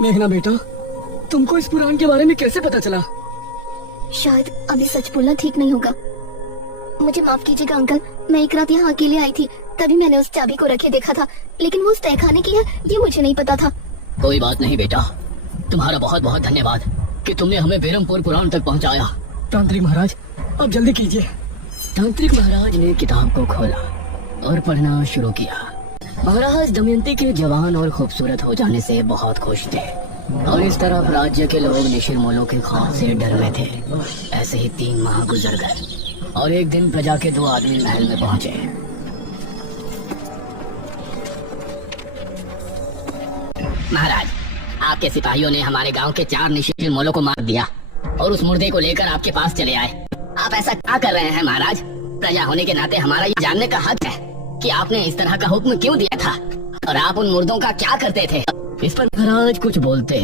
मेघना बेटा, तुमको इस पुराण के बारे में कैसे पता चला? शायद अभी सच बोलना ठीक नहीं होगा। मुझे माफ कीजिएगा अंकल, मैं एक रात यहाँ अकेले आई थी, तभी मैंने उस चाबी को रखे देखा था, लेकिन वो उस तहखाने की है ये मुझे नहीं पता था। कोई बात नहीं बेटा, तुम्हारा बहुत बहुत धन्यवाद कि तुमने हमें बेरमपुर पुराण तक पहुँचाया। तांत्रिक महाराज, अब जल्दी कीजिए। तांत्रिक महाराज ने किताब को खोला और पढ़ना शुरू किया। महाराज दमयंती के जवान और खूबसूरत हो जाने से बहुत खुश थे और इस तरफ राज्य के लोग निशिरमोलों के खौफ से डर में थे। ऐसे ही 3 माह गुजर गए और एक दिन प्रजा के 2 आदमी महल में पहुंचे। महाराज, आपके सिपाहियों ने हमारे गांव के 4 निशिरमोलों को मार दिया और उस मुर्दे को लेकर आपके पास चले आए। आप ऐसा क्या कर रहे हैं महाराज? प्रजा होने के नाते हमारा ये जानने का हक है कि आपने इस तरह का हुक्म क्यों दिया था और आप उन मुर्दों का क्या करते थे? इस पर महाराज कुछ बोलते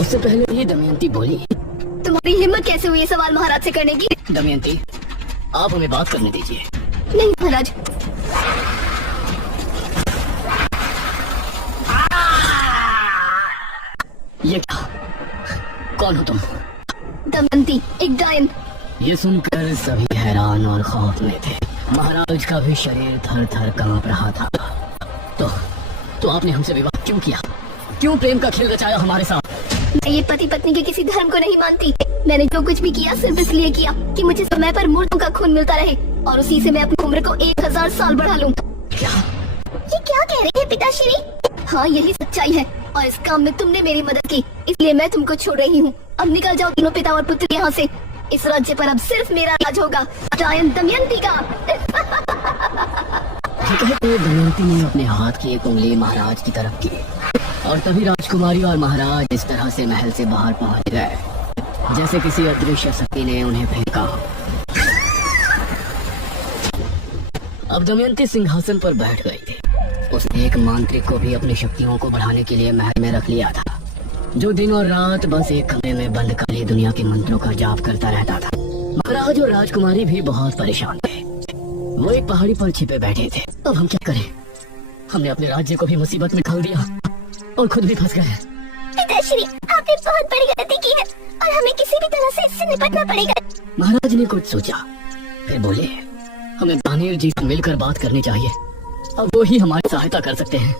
उससे पहले ही दमयंती बोली, तुम्हारी हिम्मत कैसे हुई ये सवाल महाराज से करने की? दमयंती, आप हमें बात करने दीजिए। नहीं महाराज। ये क्या? कौन हो तुम? दमयंती, एक डायन। ये सुनकर सभी हैरान और खौफ में थे। महाराज का भी शरीर थर थर कांप रहा था। तो आपने हमसे विवाह क्यों किया? क्यों प्रेम का खेल रचाया हमारे साथ? मैं ये पति पत्नी के किसी धर्म को नहीं मानती। मैंने जो कुछ भी किया सिर्फ इसलिए किया कि मुझे समय पर मुर्दों का खून मिलता रहे और उसी से मैं अपनी उम्र को 1000 साल बढ़ा लूं। क्या? ये क्या कह रहे हैं पिताश्री? हाँ, यही सच्चाई है और इस काम में तुमने मेरी मदद की, इसलिए मैं तुमको छोड़ रही हूँ। अब निकल जाओ तीनों पिता और पुत्र यहाँ से। इस राज्य पर अब सिर्फ मेरा राज होगा, डायन दमयंती का। दमयंती ने अपने हाथ की एक उंगली महाराज की तरफ की और तभी राजकुमारी और महाराज इस तरह से महल से बाहर पहुंच गए जैसे किसी अदृश्य शक्ति ने उन्हें फेंका। अब दमयंती सिंहासन पर बैठ गई थी। उसने एक मांत्रिक को भी अपनी शक्तियों को बढ़ाने के लिए महल में रख लिया था, जो दिन और रात बस एक कमरे में बंद काली दुनिया के मंत्रों का जाप करता रहता था। महाराज और राजकुमारी भी बहुत परेशान थे। वो एक पहाड़ी पर छिपे बैठे थे। अब हम क्या करें? हमने अपने राज्य को भी मुसीबत में डाल दिया और खुद भी फंस गए। पिताश्री, आपने बहुत बड़ी गलती की है और हमें किसी भी तरह से इससे निपटना पड़ेगा। महाराज ने कुछ सोचा, फिर बोले, हमें दानेर जी से मिलकर बात करनी चाहिए। अब वो ही हमारी सहायता कर सकते हैं।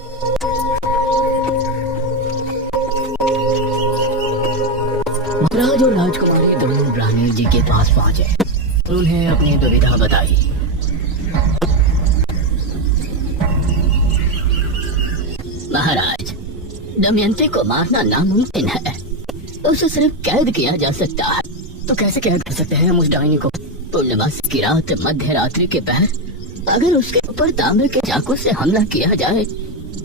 महाराज और राजकुमारी दोनों दानेर जी के पास पहुंचे। उन्हें अपनी दुविधा बताई। महाराज, दमयंती को मारना नामुमकिन है, उसे सिर्फ कैद किया जा सकता है। तो कैसे कैद कर सकते हैं हम उस डायनी को? पूर्णिमासी की रात मध्य रात्रि के पहर अगर उसके ऊपर तांबे के चाकू से हमला किया जाए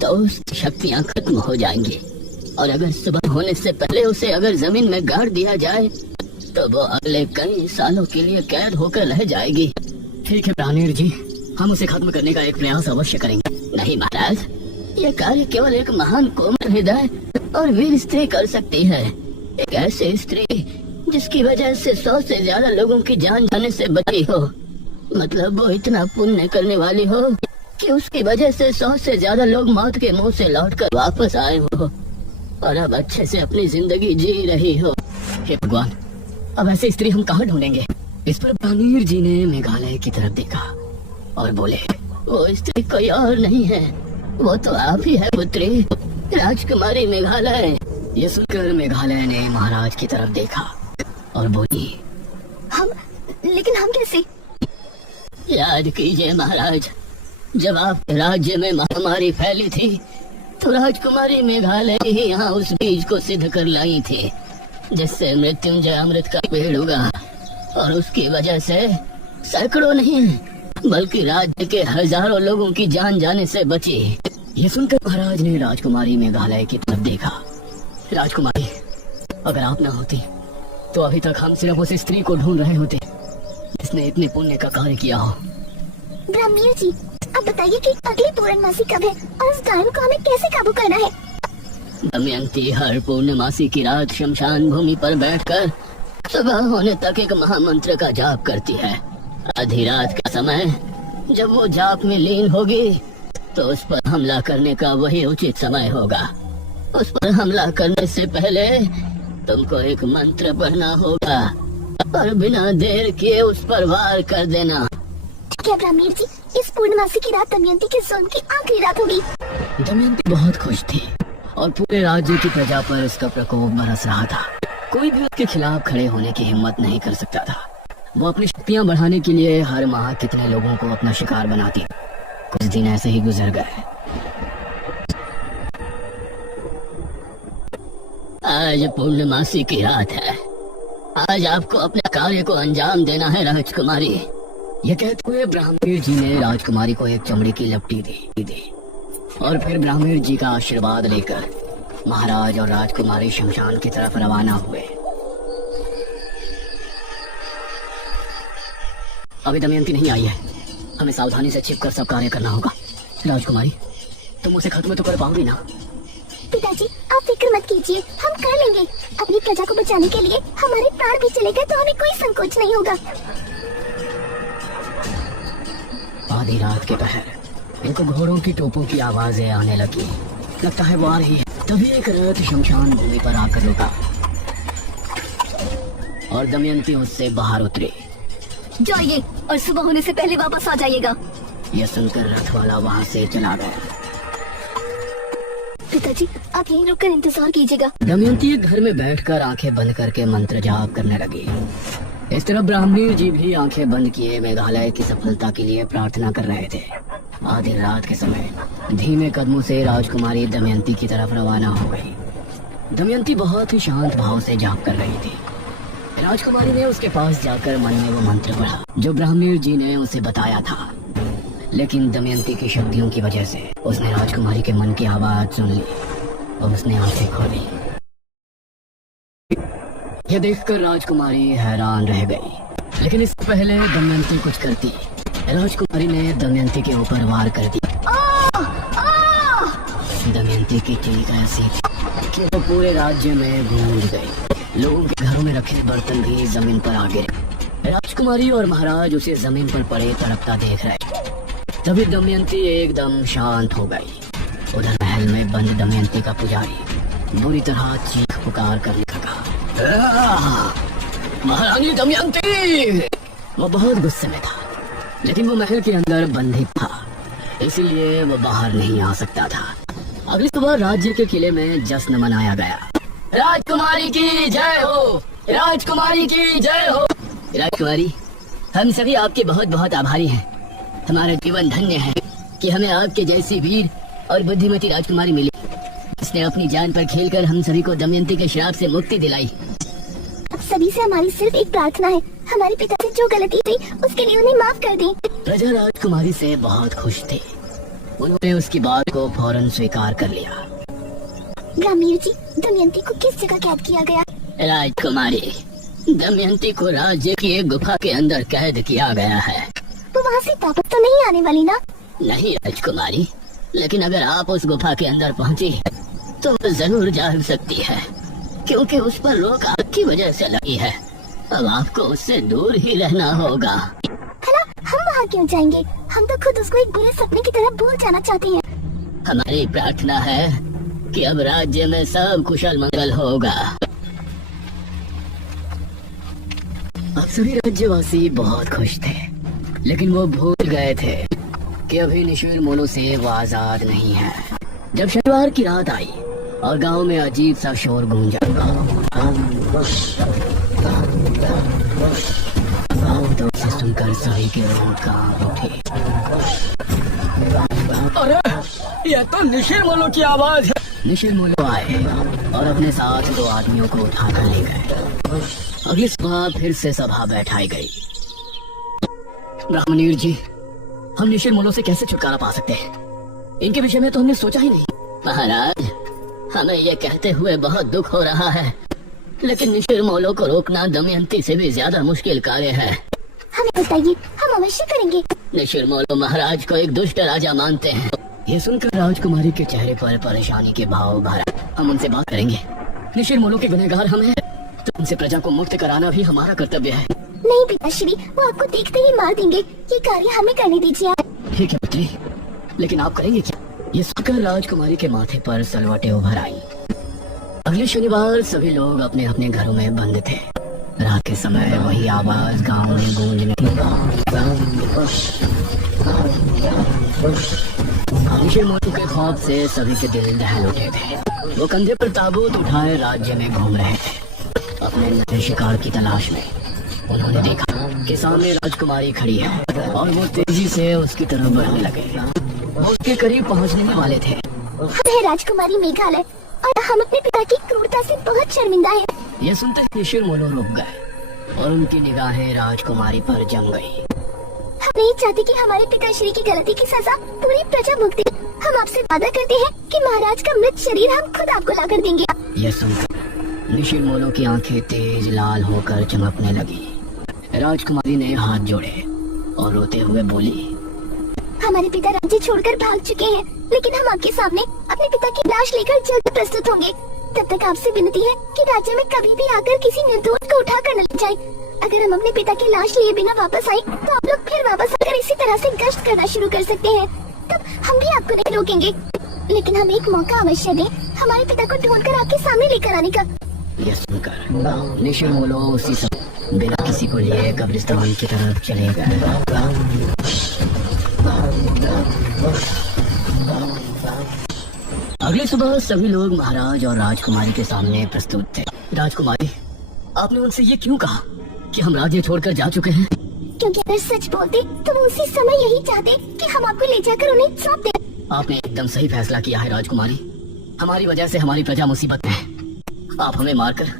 तो उसकी शक्तियाँ खत्म हो जाएंगी और अगर सुबह होने से पहले उसे अगर जमीन में गाड़ दिया जाए तो वो अगले कई सालों के लिए कैद होकर रह जाएगी। ठीक है प्राणीर जी, हम उसे खत्म करने का एक प्रयास अवश्य करेंगे। नहीं महाराज, ये कार्य केवल एक महान कोमल हृदय और वीर स्त्री कर सकती है। एक ऐसी स्त्री जिसकी वजह से 100 से ज्यादा लोगों की जान जाने से बची हो। मतलब वो इतना पुण्य करने वाली हो कि उसकी वजह से 100 से ज्यादा लोग मौत के मुंह से लौटकर वापस आए हो और अब अच्छे से अपनी जिंदगी जी रही हो। हे भगवान, अब ऐसी स्त्री हम कहाँ ढूंढेंगे? इस पर प्राणीर जी ने मेघालय की तरफ देखा और बोले, वो स्त्री कोई और नहीं है, वो तो आप ही है पुत्री, राजकुमारी मेघालय। ये सुनकर मेघालय ने महाराज की तरफ देखा और बोली, लेकिन हम कैसे? याद कीजिए महाराज, जब आपके राज्य में महामारी फैली थी तो राजकुमारी मेघालय ही यहाँ उस बीज को सिद्ध कर लाई थी जिससे मृत्युंजय अमृत का पेड़ उगा और उसकी वजह से सैकड़ों नहीं बल्कि राज्य के हजारों लोगों की जान जाने से बची। ये सुनकर महाराज ने राजकुमारी मेघालय की तरफ देखा। राजकुमारी, अगर आप न होती तो अभी तक हम सिर्फ उस स्त्री को ढूंढ रहे होते जिसने इतने पुण्य का कार्य किया हो। ब्राह्मण जी, आप बताइए कि अगली पूर्णमासी कब है और उस डायन को हमें कैसे काबू करना है? दमयंती हर पूर्णमासी की रात शमशान भूमि पर बैठकर सुबह होने तक एक महामंत्र का जाप करती है। आधी रात का समय जब वो जाप में लीन होगी तो उस पर हमला करने का वही उचित समय होगा। उस पर हमला करने से पहले तुमको एक मंत्र पढ़ना होगा और बिना देर किए उस पर वार कर देना। ठीक है ब्राह्मण जी, इस पूर्णमासी की रात दमयंती के जुल्म की आखिरी रात होगी। दमयंती बहुत खुश थी और पूरे राज्य की प्रजा पर उसका प्रकोप बरस रहा था। कोई भी उसके खिलाफ खड़े होने की हिम्मत नहीं कर सकता था। वो अपनी शक्तियां बढ़ाने के लिए हर माह कितने लोगों को अपना शिकार बनाती। कुछ दिन ऐसे ही गुजर गए। आज पूर्णमासी की रात है। आज आपको अपने कार्य को अंजाम देना है राजकुमारी। ये कहते हुए ब्राह्मण जी ने राजकुमारी को एक चमड़ी की लपटी दी और फिर ब्राह्मण जी का आशीर्वाद लेकर महाराज और राजकुमारी शमशान की तरफ रवाना हुए। अभी दमयंती नहीं आई है, हमें सावधानी से छिपकर सब कार्य करना होगा। राजकुमारी, तुम उसे खत्म तो कर पाओगी ना? पिताजी, आप फिक्र मत कीजिए, हम कर लेंगे। अपनी प्रजा को बचाने के लिए हमारे प्राण भी चले गए तो हमें कोई संकोच नहीं होगा। आधी रात के पहर इनको घोड़ों की टोपों की आवाजें आने लगी। लगता है वो आ रही है। तभी एक रथ शमशान भूमि पर आकर रुका और दमयंती उससे बाहर उतरी। जाइए और सुबह होने से पहले वापस आ जाइएगा। यह सुनकर रथ वाला वहाँ से चला गया। पिताजी, आप यहीं रुककर इंतजार कीजिएगा। दमयंती एक घर में बैठकर आंखें बंद करके मंत्र जाप करने लगी। इस तरफ ब्राह्मणी जी भी आंखें बंद किए मेघालय की सफलता के लिए प्रार्थना कर रहे थे। आधी रात के समय धीमे कदमों से राजकुमारी दमयंती की तरफ रवाना हो गई। दमयंती बहुत ही शांत भाव से जाप कर रही थी। राजकुमारी ने उसके पास जाकर मन में वो मंत्र पढ़ा जो ब्राह्मणी जी ने उसे बताया था। लेकिन दमयंती की शक्तियों की वजह से उसने राजकुमारी के मन की आवाज सुन ली और उसने आंखें खोली। यह देखकर राजकुमारी हैरान रह गई। लेकिन इससे पहले दमयंती कुछ करती, राजकुमारी ने दमयंती के ऊपर वार कर दी। दमयंती की चीख ऐसी थी कि वो पूरे राज्य में गूंज गई। लोगों के घरों में रखे बर्तन भी जमीन पर आ गिरे। राजकुमारी और महाराज उसे जमीन पर पड़े तड़पता देख रहे। तभी दमयंती एकदम शांत हो गई। उधर महल में बंद दमयंती का पुजारी बुरी तरह चीख पुकार करने लगा। महारानी दमयंती! वो बहुत गुस्से में था, लेकिन वो महल के अंदर बंधित था, इसीलिए वो बाहर नहीं आ सकता था। अगली सुबह राज्य के किले में जश्न मनाया गया। राजकुमारी की जय हो! राजकुमारी की जय हो! राजकुमारी, हम सभी आपके बहुत बहुत आभारी हैं। हमारा जीवन धन्य है कि हमें आपके जैसी वीर और बुद्धिमती राजकुमारी मिली। इसने अपनी जान पर खेलकर हम सभी को दमयंती के श्राप से मुक्ति दिलाई। अब सभी से हमारी सिर्फ एक प्रार्थना है, हमारे पिता से जो गलती हुई उसके लिए उन्हें माफ कर दी। प्रजा राजकुमारी से बहुत खुश थी। उन्होंने उसकी बात को फौरन स्वीकार कर लिया। ब्राह्मण जी, दमयंती को किस जगह कैद किया गया? राजकुमारी, दमयंती को राज्य की एक गुफा के अंदर कैद किया गया है। वो वहाँ से वापस तो नहीं आने वाली ना? नहीं राजकुमारी, लेकिन अगर आप उस गुफा के अंदर पहुँची तो वो जरूर जाग सकती है, क्योंकि उस पर रोक आपकी वजह से लगी है। अब आपको उससे दूर ही रहना होगा। भला हम वहाँ क्यों जाएंगे? हम तो खुद उसको एक बुरे सपने की तरह भूल जाना चाहते हैं। हमारी प्रार्थना है कि अब राज्य में सब कुशल मंगल होगा। अब सभी राज्यवासी बहुत खुश थे, लेकिन वो भूल गए थे कि अभी निशिर मोलो से वो आजाद नहीं है। जब शनिवार की रात आई और गांव में अजीब सा शोर गूंजा, तो उसे सुनकर सभी के रोंग कांप उठे। अरे, यह तो निशिर मोलो की आवाज है। निशिर मोलो आए और अपने साथ 2 आदमियों को उठाकर ले गए। अगली सुबह फिर से सभा बैठाई गई। ब्राह्मणीर जी, हम निशिर मोलो से कैसे छुटकारा पा सकते हैं? इनके विषय में तो हमने सोचा ही नहीं। महाराज, हमें ये कहते हुए बहुत दुख हो रहा है, लेकिन निशिर मोलो को रोकना दमयंती से भी ज्यादा मुश्किल कार्य है। हमें बताइए, हम अवश्य करेंगे। निशिर मोलो महाराज को एक दुष्ट राजा मानते हैं। ये सुनकर राजकुमारी के चेहरे पर परेशानी के भाव भरा। हम उनसे बात करेंगे। निशिर मोलो के गुनहगार हम हैं, तो उनसे प्रजा को मुक्त कराना भी हमारा कर्तव्य है। नहीं पिताश्री, वो आपको देखते ही मार देंगे। ये कार्य हमें करने दीजिए। ठीक है पुत्री, लेकिन आप करेंगे क्या? ये सुनकर राजकुमारी के माथे पर सलवटें उभर आई। अगले शनिवार सभी लोग अपने अपने घरों में बंद थे। रात के समय वही आवाज गांव में गूंजने निशिर मोनू के खौफ से सभी के दिल दहल उठे थे। वो कंधे पर ताबूत उठाए राज्य में घूम रहे थे अपने नए शिकार की तलाश में। उन्होंने देखा कि सामने राजकुमारी खड़ी है और वो तेजी से उसकी तरफ बढ़ने लगे। वो उसके करीब पहुंचने वाले थे। हम है राजकुमारी मेघालय और हम अपने पिता की क्रूरता से बहुत शर्मिंदा हैं। ये सुनते निशिर मोनू रुक गए और उनकी निगाहें राजकुमारी पर जम गई। हम नहीं चाहते कि हमारे पिताश्री की गलती की सजा पूरी प्रजा भुगते। हम आपसे वादा करते हैं कि महाराज का मृत शरीर हम खुद आपको लाकर देंगे। यह सुनकर निशिर मोनू की आंखें तेज लाल होकर चमकने लगी। राजकुमारी ने हाथ जोड़े और रोते हुए बोली, हमारे पिता राज्य छोड़कर भाग चुके हैं, लेकिन हम आपके सामने अपने पिता की लाश लेकर जल्द प्रस्तुत होंगे। तब तक आपसे विनती है कि राज्य में कभी भी आकर किसी निर्दोष को उठा कर न ले जाए। अगर हम अपने पिता की लाश लिए बिना वापस आए तो आप लोग फिर वापस आकर इसी तरह से गश्त करना शुरू कर सकते हैं। तब हम भी आपको नहीं रोकेंगे, लेकिन हम एक मौका अवश्य दें हमारे पिता को ढूंढकर आपके सामने लेकर आने का। यह सुनकर निशिर मोनू उसी समय बिना किसी को लिए कब्रिस्तान की तरफ चले गए। अगली सुबह सभी लोग महाराज और राजकुमारी के सामने प्रस्तुत थे। राजकुमारी, आपने उनसे ये क्यों कहा कि हम राज्य छोड़कर जा चुके हैं? क्योंकि अगर सच बोलते तो वो उसी समय यही चाहते कि हम आपको ले जाकर उन्हें सौंप दें। आपने एकदम सही फैसला किया है राजकुमारी। हमारी वजह से हमारी प्रजा मुसीबत में है। आप हमें मारकर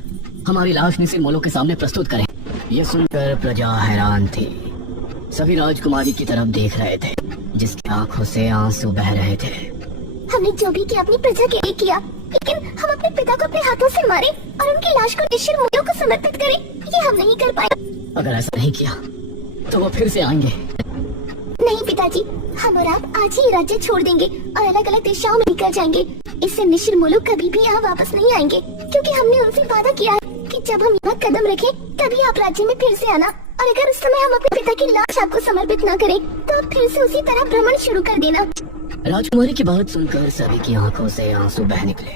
हमारी लाश निशिर मोनू के सामने प्रस्तुत करें। ये सुनकर प्रजा हैरान थी। सभी राजकुमारी की तरफ देख रहे थे, जिसकी आंखों से आंसू बह रहे थे। हमने जो भी किया अपनी प्रजा के लिए किया, लेकिन हम अपने पिता को अपने हाथों से मारे और उनकी लाश को निशिर मोनू को समर्पित करें, ये हम नहीं कर पाए। अगर ऐसा नहीं किया तो वो फिर से आएंगे। नहीं पिताजी, हम और आप आज ही राज्य छोड़ देंगे और अलग अलग दिशाओं में निकल जाएंगे। इससे निशिर मोनू कभी भी यहाँ वापस नहीं आएंगे, क्योंकि हमने उनसे वादा किया है कि जब हम यहाँ कदम रखें तभी आप राज्य में फिर से आना। और अगर उस समय हम अपने पिता की लाश आपको समर्पित न करें तो आप फिर से उसी तरह भ्रमण शुरू कर देना। राजकुमारी की बात सुनकर सभी की आंखों से आंसू बह निकले।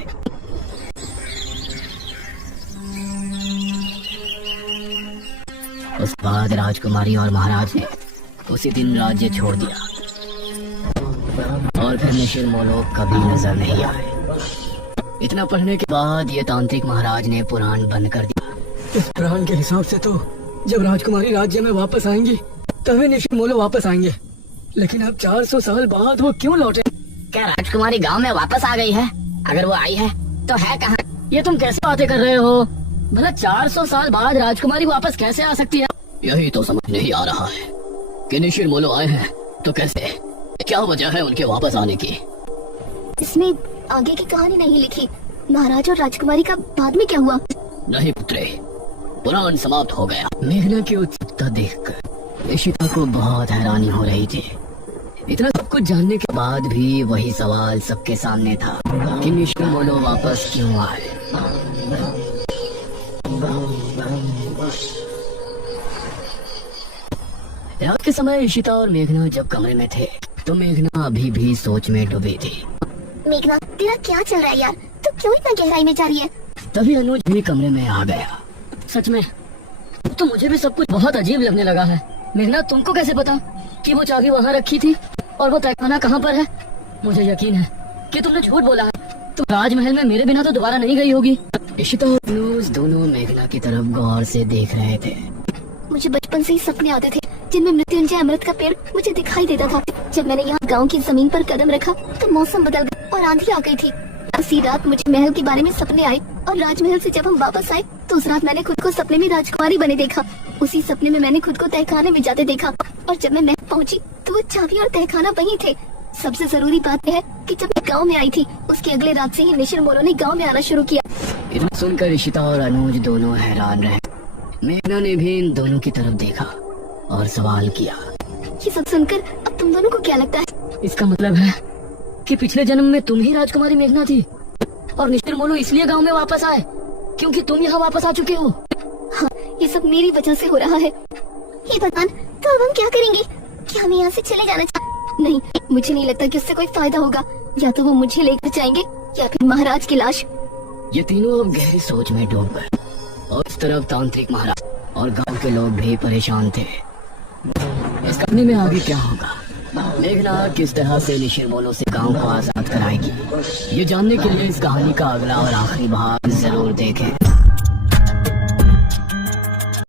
उस बाद राजकुमारी और महाराज ने उसी दिन राज्य छोड़ दिया और फिर निशिर मोनू कभी नजर नहीं आए। इतना पढ़ने के बाद ये तांत्रिक महाराज ने पुराण बंद कर दिया। इस पुराण के हिसाब से तो जब राजकुमारी राज्य में वापस आएंगी तभी निशिर मोनू वापस आएंगे, लेकिन अब 400 साल बाद वो क्यों लौटे? क्या राजकुमारी गांव में वापस आ गई है? अगर वो आई है तो है कहाँ? ये तुम कैसे बातें कर रहे हो? भला 400 साल बाद राजकुमारी वापस कैसे आ सकती है? यही तो समझ नहीं आ रहा है कि निशिर मोनू आए हैं तो कैसे, क्या वजह है उनके वापस आने की? इसमें आगे की कहानी नहीं लिखी। महाराज और राजकुमारी का बाद में क्या हुआ? नहीं पुत्रे, पुराण समाप्त हो गया। मेघना की उत्सुकता देखकर इशिता को बहुत हैरानी हो रही थी। इतना सब कुछ जानने के बाद भी वही सवाल सबके सामने था कि निशिर मोनू वापस क्यों आए। रात के समय इशिता और मेघना जब कमरे में थे तो मेघना अभी भी सोच में डूबी थी। मेघना, तेरा क्या चल रहा है यार? तू क्यों इतना गहराई में जा रही है? तभी अनुज भी कमरे में आ गया। सच में तो मुझे भी सब कुछ बहुत अजीब लगने लगा है। मेघना, तुमको कैसे पता कि वो चाबी वहाँ रखी थी और वो तहखाना कहाँ पर है? मुझे यकीन है कि तुमने झूठ बोला है। तुम राजमहल में मेरे बिना तो दोबारा नहीं गई होगी। इशिता और अनुज दोनों मेघना की तरफ गौर से देख रहे थे। मुझे बचपन से ही सपने आते थे जिनमें मृत्युंजय अमृत का पेड़ मुझे दिखाई देता था। जब मैंने यहाँ गांव की जमीन पर कदम रखा तो मौसम बदल गया और आंधी आ गई थी। उसी रात मुझे महल के बारे में सपने आए और राजमहल से जब हम वापस आए तो उस रात मैंने खुद को सपने में राजकुमारी बने देखा। उसी सपने में मैंने खुद को तहखाने में जाते देखा और जब मैं महल पहुँची तो वो चाबी और तहखाना वहीं थे। सबसे जरूरी बात यह है कि जब मैं गाँव में आई थी उसकी अगले रात से ही निशिर मोनू ने गाँव में आना शुरू किया। इतना सुनकर इशिता और अनुज दोनों हैरान रहे। मेघना ने भी इन दोनों की तरफ देखा और सवाल किया। ये सब सुनकर अब तुम दोनों को क्या लगता है? इसका मतलब है कि पिछले जन्म में तुम ही राजकुमारी मेघना थी और निशिर मोनू इसलिए गांव में वापस आए क्योंकि तुम यहाँ वापस आ चुके हो। हाँ, ये सब मेरी वजह से हो रहा है। ये भगवान, तो अब हम क्या करेंगे? क्या हम यहाँ से चले जाना चाहिए? नहीं, मुझे नहीं लगता कि उससे कोई फायदा होगा। या तो वो मुझे लेकर जाएंगे या फिर महाराज की लाश। ये तीनों अब गहरी सोच में डूब गए और इस तरफ तांत्रिक महाराज और गांव के लोग भी परेशान थे। इस कहानी में आगे क्या होगा, मेघनाथ किस तरह से निशिरमोलों से गांव को आजाद कराएगी, ये जानने के लिए इस कहानी का अगला और आखिरी भाग जरूर देखें।